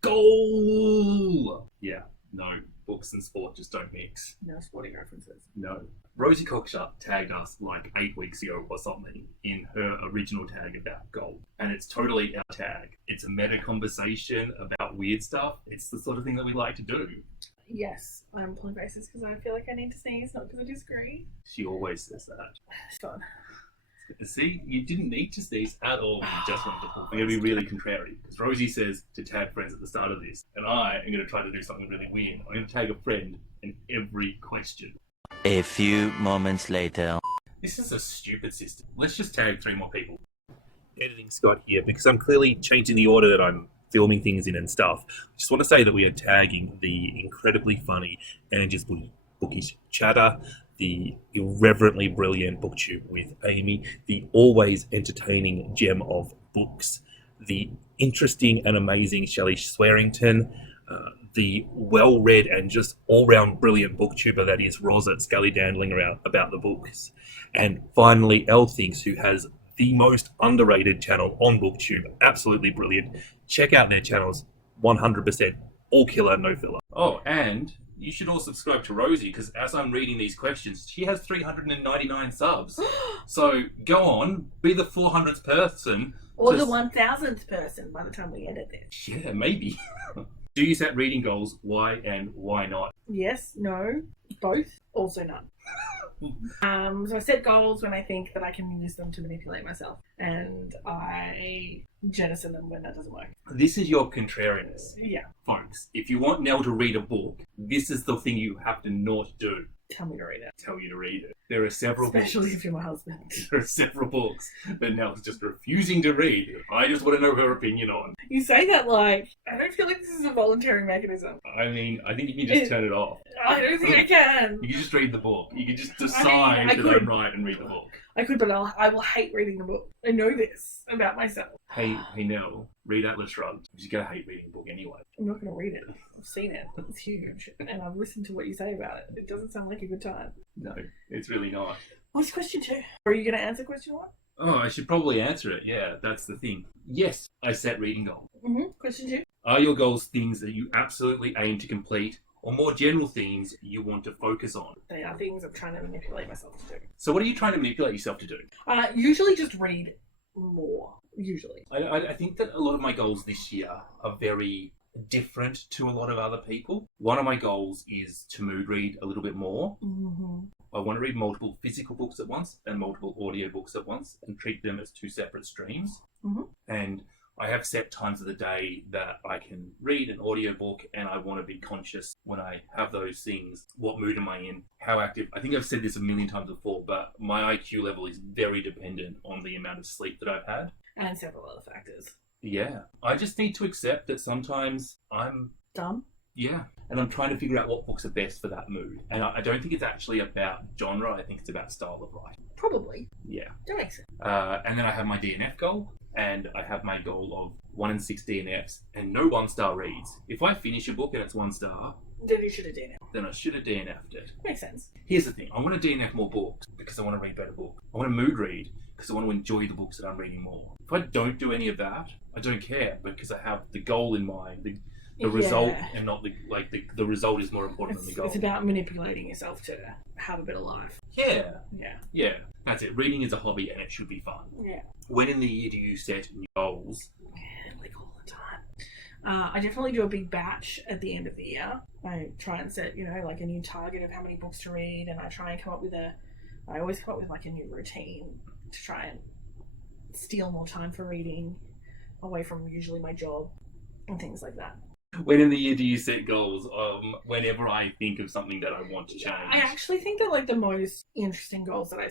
Goal! Yeah, no. Books and sport just don't mix. No sporting references. No. Rosie Cockshut tagged us like 8 weeks ago or something in her original tag about gold. And it's totally our tag. It's a meta conversation about weird stuff. It's the sort of thing that we like to do. Yes, I'm pulling faces because I feel like I need to sneeze, not because I disagree. She always says that. It's fun. See, you didn't need to sneeze at all. You just wanted to pull. I'm going to be really contrary. Because Rosie says to tag friends at the start of this. And I am going to try to do something really weird. I'm going to tag a friend in every question. A few moments later. This is a stupid system. Let's just tag 3 more people. Editing Scott here, because I'm clearly changing the order that I'm filming things in and stuff. I just want to say that we are tagging the incredibly funny and just bookish chatter, the irreverently brilliant booktube with Amy, the always entertaining gem of books, the interesting and amazing Shelley Swearington, the well-read and just all-round brilliant booktuber that is Roz at Scully Dandling around about the books, and finally Elle Thinks, who has the most underrated channel on booktube, absolutely brilliant. Check out their channels, 100% all killer, no filler. Oh, and you should all subscribe to Rosie, because as I'm reading these questions, she has 399 subs. So go on, be the 400th person. Or the 1000th person by the time we edit this. Yeah, maybe. Do you set reading goals? Why and why not? Yes, no, both, also none. So I set goals when I think that I can use them to manipulate myself, and I jettison them when that doesn't work. This is your contrariness. Yeah. Folks, if you want Nell to read a book, this is the thing you have to not do. Tell me to read it. Tell you to read it. There are several Especially books. if you're my husband. There are several books that Nell's just refusing to read. I just want to know her opinion on. You say that like, I don't feel like this is a voluntary mechanism. I mean, I think you can just turn it off. I don't think I can. You can just read the book. You can just decide to then write and read the book. I could, but I will hate reading the book. I know this about myself. Hey Nell, read Atlas Shrugged. You're going to hate reading a book anyway. I'm not going to read it. I've seen it. It's huge. And I've listened to what you say about it. It doesn't sound like a good time. No, it's really not. What's question 2? Are you going to answer question 1? Oh, I should probably answer it. Yeah, that's the thing. Yes, I set reading goals. Question 2. Are your goals things that you absolutely aim to complete, or more general things you want to focus on? They are things I'm trying to manipulate myself to do. So what are you trying to manipulate yourself to do? Usually just read more. Usually. I think that a lot of my goals this year are very different to a lot of other people. One of my goals is to mood read a little bit more. Mm-hmm. I want to read multiple physical books at once and multiple audio books at once and treat them as 2 separate streams. Mm-hmm. And I have set times of the day that I can read an audiobook, and I want to be conscious when I have those things. What mood am I in? How active? I think I've said this a million times before, but my IQ level is very dependent on the amount of sleep that I've had. And several other factors. Yeah. I just need to accept that sometimes I'm dumb. Yeah. And I'm trying to figure out what books are best for that mood. And I don't think it's actually about genre. I think it's about style of writing. Probably. Yeah. That makes sense. And then I have my DNF goal. And I have my goal of 1 in 6 DNFs and no 1-star reads. If I finish a book and it's 1 star, then you should have DNF'd. Then I should have DNF'd it. Makes sense. Here's the thing. I want to DNF more books because I want to read better books. I want to mood read because I want to enjoy the books that I'm reading more. If I don't do any of that, I don't care because I have the goal in mind. The result, and not the result is more important than the goal. It's about manipulating yourself to have a better life. Yeah. That's it. Reading is a hobby and it should be fun. Yeah. When in the year do you set new goals? Like all the time. I definitely do a big batch at the end of the year. I try and set, like a new target of how many books to read, and I try and come up with I always come up with like a new routine to try and steal more time for reading away from usually my job and things like that. When in the year do you set goals? Whenever I think of something that I want to change. I actually think that like the most interesting goals that I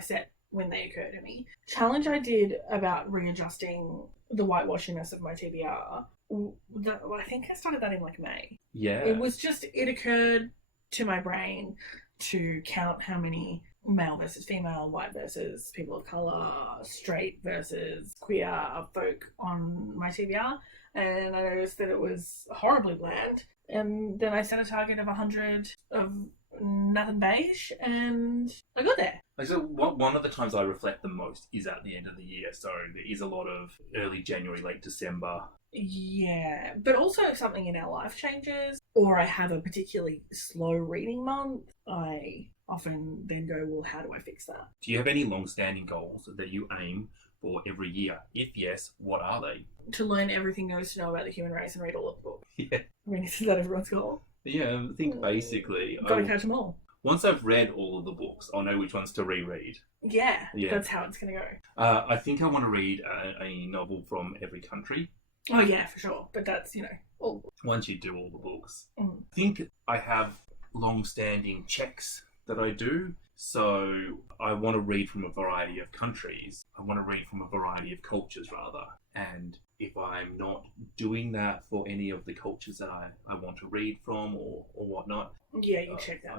set when they occur to me. Challenge I did about readjusting the whitewashiness of my TBR. I think I started that in like May. Yeah. It occurred to my brain to count how many male versus female, white versus people of colour, straight versus queer folk on my TBR. And I noticed that it was horribly bland. And then I set a target of 100 of nothing beige, and I got there. So one of the times I reflect the most is at the end of the year. So there is a lot of early January, late December Yeah, but also if something in our life changes, or I have a particularly slow reading month, I often then go, well, how do I fix that? Do you have any long-standing goals that you aim for every year? If yes, what are they? To learn everything there is to know about the human race and read all of the books. Yeah. I mean, isn't that everyone's goal? Yeah, I think basically... Gotta catch them all. Once I've read all of the books, I'll know which ones to reread. Yeah, that's how it's going to go. I think I want to read a novel from every country. Oh, yeah, for sure. But that's, all. Once you do all the books. I think I have long-standing checks that I do. So I want to read from a variety of countries. I want to read from a variety of cultures, rather. And if I'm not doing that for any of the cultures that I want to read from or whatnot... Yeah, you check that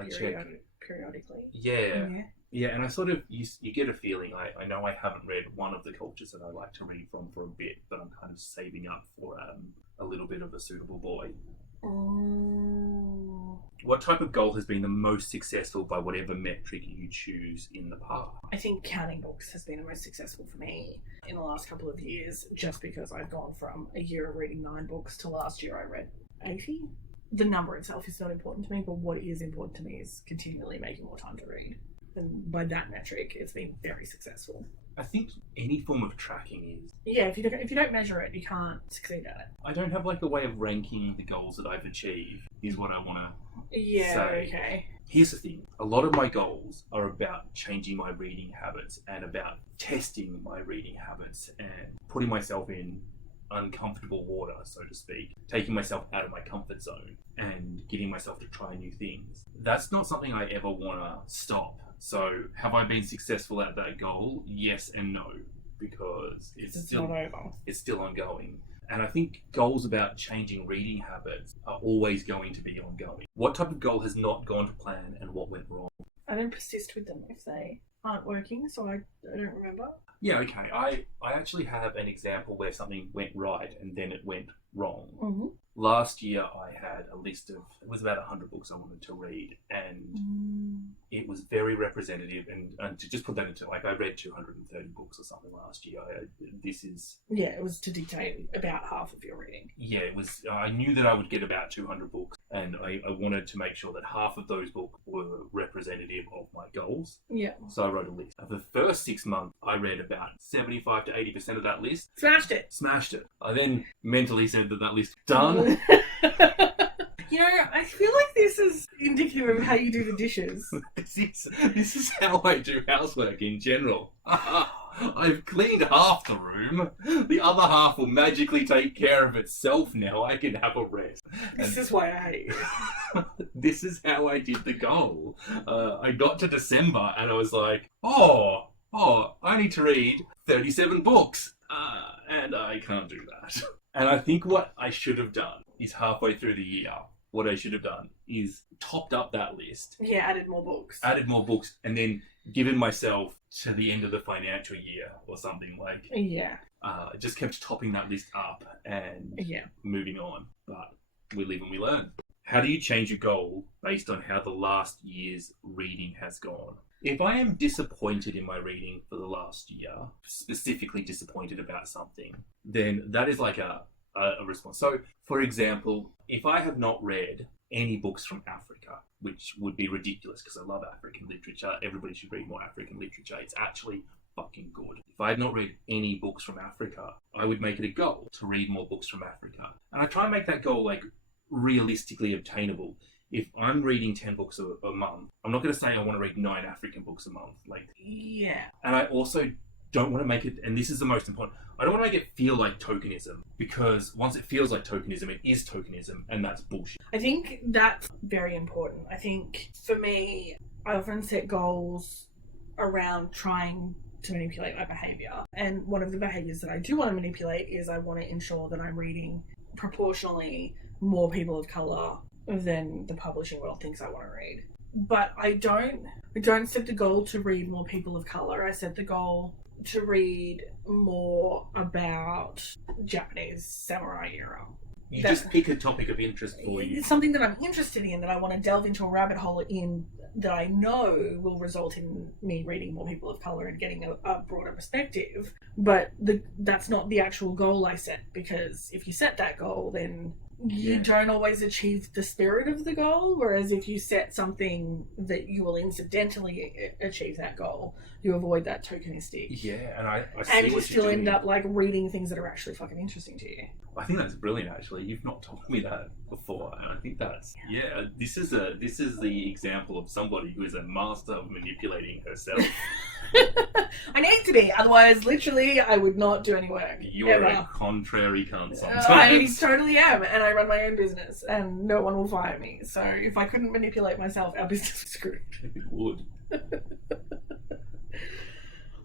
periodically. Yeah, and I sort of, you get a feeling, I know I haven't read one of the cultures that I like to read from for a bit, but I'm kind of saving up for a little bit of a suitable boy. What type of goal has been the most successful by whatever metric you choose in the past? I think counting books has been the most successful for me in the last couple of years, just because I've gone from a year of reading 9 books to last year I read 80. The number itself is not important to me, but what is important to me is continually making more time to read. And by that metric, it's been very successful. I think any form of tracking is... Yeah, if you don't measure it, you can't succeed at it. I don't have like a way of ranking the goals that I've achieved, is what I want to say. Okay. Here's the thing. A lot of my goals are about changing my reading habits and about testing my reading habits and putting myself in uncomfortable water, so to speak, taking myself out of my comfort zone and getting myself to try new things. That's not something I ever want to stop. So have I been successful at that goal? Yes and no, because it's still not over. It's still ongoing. And I think goals about changing reading habits are always going to be ongoing. What type of goal has not gone to plan and what went wrong? I don't persist with them if they aren't working, so I don't remember. Yeah, okay. I actually have an example where something went right and then it went wrong. Mm-hmm. Last year I had a list of, it was about 100 books I wanted to read, and it was very representative, and to just put that into, like, I read 230 books or something last year. It was to dictate about half of your reading. Yeah, it was, I knew that I would get about 200 books, and I wanted to make sure that half of those books were representative of my goals. Yeah. So I wrote a list. For the first 6 months, I read about 75 to 80% of that list. Smashed it. I then mentally said that list done. I feel like this is indicative of how you do the dishes. This is how I do housework in general. I've cleaned half the room. The other half will magically take care of itself now. I can have a rest. This is why I hate you. This is how I did the goal. I got to December and I was like, I need to read 37 books. And I can't do that. And I think what I should have done is halfway through the year, what I should have done is topped up that list. Yeah, added more books. And then given myself to the end of the financial year or something like. Yeah. Just kept topping that list up and moving on. But we live and we learn. How do you change your goal based on how the last year's reading has gone? If I am disappointed in my reading for the last year, specifically disappointed about something, then that is like a response. So, for example, if I have not read any books from Africa, which would be ridiculous because I love African literature, everybody should read more African literature. It's actually fucking good. If I had not read any books from Africa, I would make it a goal to read more books from Africa. And I try and make that goal like realistically obtainable. If I'm reading 10 books a month, I'm not going to say I want to read 9 African books a month. And I also don't want to make it, and this is the most important, I don't want to make it feel like tokenism, because once it feels like tokenism, it is tokenism, and that's bullshit. I think that's very important. I think for me, I often set goals around trying to manipulate my behaviour. And one of the behaviours that I do want to manipulate is I want to ensure that I'm reading proportionally more people of colour than the publishing world thinks I want to read. But I don't set the goal to read more people of colour. I set the goal to read more about Japanese samurai era. You just pick a topic of interest for you. It's something that I'm interested in, that I want to delve into a rabbit hole in, that I know will result in me reading more people of colour and getting a broader perspective. But that's not the actual goal I set, because if you set that goal, then you don't always achieve the spirit of the goal. Whereas if you set something that you will incidentally achieve that goal, you avoid that tokenistic. Yeah, and I see and you what still you're end doing. up like reading things that are actually fucking interesting to you. I think that's brilliant. Actually, you've not told me that before, and I think that's This is the example of somebody who is a master of manipulating herself. I need to be, otherwise, literally, I would not do any work. You're ever. a contrary cunt sometimes. I totally am, and I run my own business, and no one will fire me. So if I couldn't manipulate myself, our business is screwed. It would. I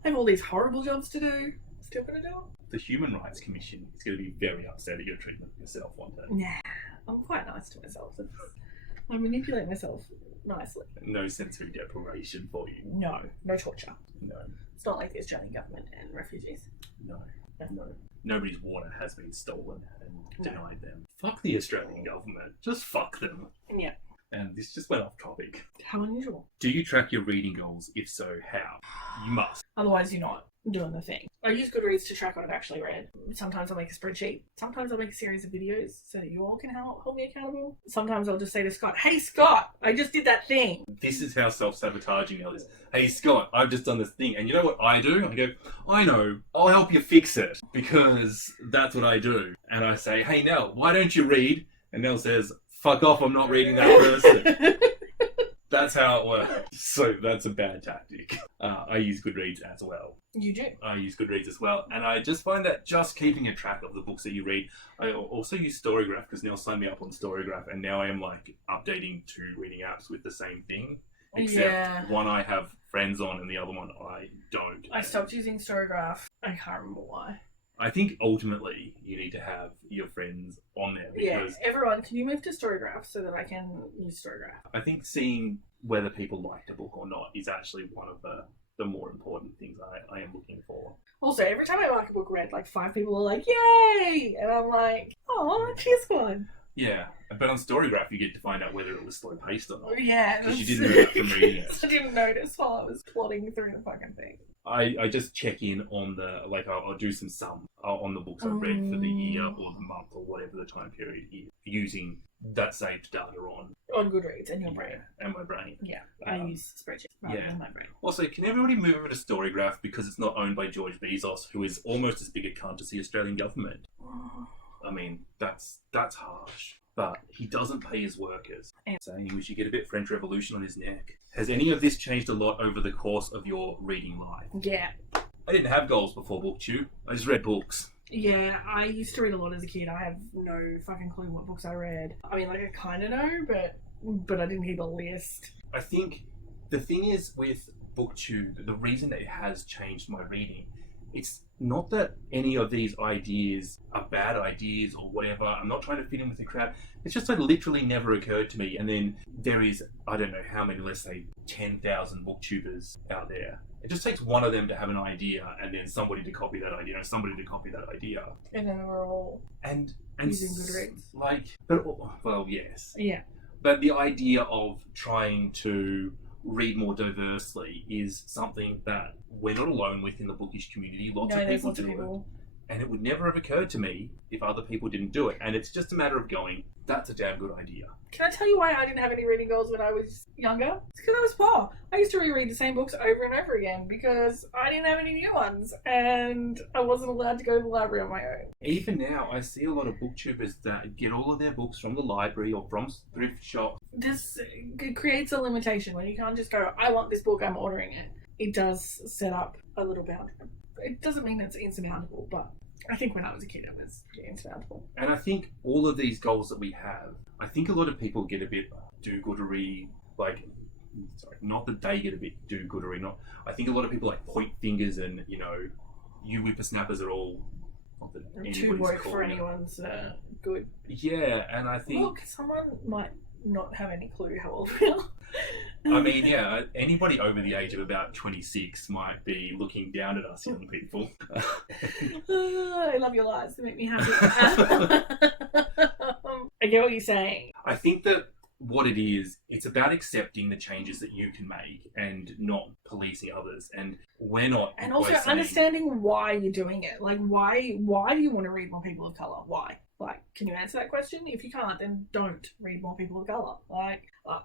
have all these horrible jobs to do. Still gonna do them? The Human Rights Commission is going to be very upset at your treatment of yourself one day. Nah, I'm quite nice to myself. I manipulate myself nicely. No sensory deprivation for you. No torture. No. It's not like the Australian government and refugees. No. Nobody's water has been stolen and denied them. Fuck the Australian government. Just fuck them. Yeah. And this just went off topic. How unusual. Do you track your reading goals? If so, how? You must. Otherwise, you're not doing the thing. I use Goodreads to track what I've actually read. Sometimes I'll make a spreadsheet. Sometimes I'll make a series of videos so that you all can hold me accountable. Sometimes I'll just say to Scott, "Hey Scott, I just did that thing." This is how self-sabotaging it is. Hey Scott, I've just done this thing. And you know what I do? I go, I know, I'll help you fix it. Because that's what I do. And I say, hey Nell, why don't you read? And Nell says, fuck off, I'm not reading that person. That's how it works. So that's a bad tactic. I use Goodreads as well. You do? I use Goodreads as well. And I just find that just keeping a track of the books that you read. I also use Storygraph because Neil signed me up on Storygraph, and now I am like updating 2 reading apps with the same thing. Except one I have friends on and the other one I don't. I stopped using Storygraph. I can't remember why. I think ultimately you need to have your friends on there because everyone, can you move to Storygraph so that I can use Storygraph? I think seeing whether people liked a book or not is actually one of the more important things I am looking for. Also, every time I mark a book read, like 5 people are like, "Yay!" And I'm like, "Oh, cheers, one." Yeah, but on Storygraph you get to find out whether it was slow paced or not. Yeah, because you didn't know that from reading it. I didn't notice while I was plodding through the fucking thing. I just check in on I'll do some sum on the books I've read for the year or the month or whatever the time period is, using that saved data on Goodreads and your brain. And my brain. Yeah, I use spreadsheets rather than my brain. Also, can everybody move over to Storygraph because it's not owned by George Bezos, who is almost as big a cunt as the Australian government? I mean, that's harsh. But he doesn't pay his workers. Saying we should get a bit French Revolution on his neck. Has any of this changed a lot over the course of your reading life? Yeah. I didn't have goals before BookTube. I just read books. Yeah, I used to read a lot as a kid. I have no fucking clue what books I read. I mean, like, I kind of know, but I didn't keep a list. I think the thing is with BookTube, the reason that it has changed my reading, it's not that any of these ideas are bad ideas or whatever. I'm not trying to fit in with the crowd. It's just literally never occurred to me. And then there is, I don't know how many, let's say 10,000 booktubers out there. It just takes one of them to have an idea and then somebody to copy that idea and somebody to copy that idea. And then we're all using Goodreads. Yes. Yeah. But the idea of trying to read more diversely is something that we're not alone with in the bookish community. Lots of people do it. And it would never have occurred to me if other people didn't do it. And it's just a matter of going, that's a damn good idea. Can I tell you why I didn't have any reading goals when I was younger? It's because I was poor. I used to reread the same books over and over again because I didn't have any new ones and I wasn't allowed to go to the library on my own. Even now, I see a lot of booktubers that get all of their books from the library or from thrift shops. This creates a limitation when you can't just go, I want this book, I'm ordering it. It does set up a little boundary. It doesn't mean it's insurmountable, but I think when I was a kid it was insurmountable. And I think all of these goals that we have, I think a lot of people get a bit do-goodery, not that they get a bit do-goodery, I think a lot of people point fingers and, you whippersnappers are all... too woke for anyone's good. Yeah, and I think... Look, someone might not have any clue how old we are. I mean, yeah, anybody over the age of about 26 might be looking down at us young people. I love your lies. They make me happy. get what you're saying. I think that what it is, it's about accepting the changes that you can make and not policing others. And we're not. And also understanding why you're doing it. Like, why do you want to read more people of colour? Why? Like, can you answer that question? If you can't, then don't read more people of colour. Like,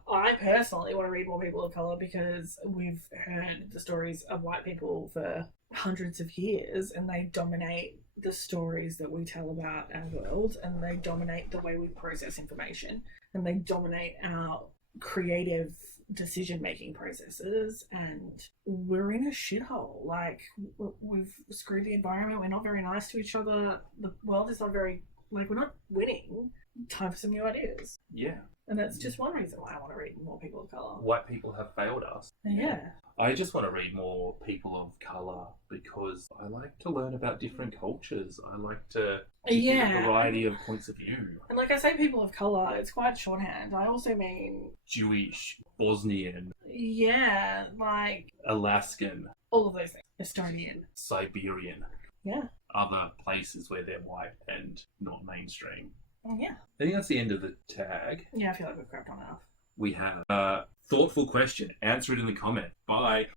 I personally want to read more people of colour because we've heard the stories of white people for hundreds of years, and they dominate the stories that we tell about our world, and they dominate the way we process information, and they dominate our creative decision-making processes, and we're in a shithole. Like, we've screwed the environment, we're not very nice to each other, the world is not very, like, we're not winning. Time for some new ideas. Yeah. And that's just one reason why I want to read more people of colour. White people have failed us. Yeah. I just want to read more people of colour because I like to learn about different cultures. I like to get a variety of points of view. And like I say people of colour, it's quite shorthand. I also mean... Jewish, Bosnian. Yeah, like... Alaskan. All of those things. Estonian. Siberian. Yeah. Other places where they're white and not mainstream. Yeah. I think that's the end of the tag. Yeah, I feel like we've crapped on enough. We have a thoughtful question. Answer it in the comment. Bye.